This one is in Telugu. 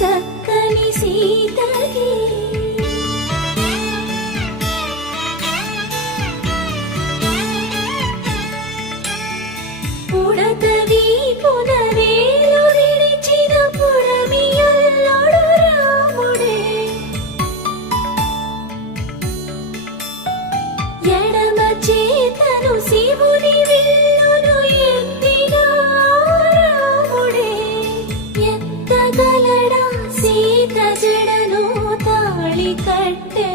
చక్కని సీతకి పుడతవి పునరేలు విడిచిన పుడమియల్లోడు రాముడే ఎడమ చేతను శివుని విల్లును ఎత్తిన రాముడే ఎత్తగలడా సీత జడను తాళి కట్టే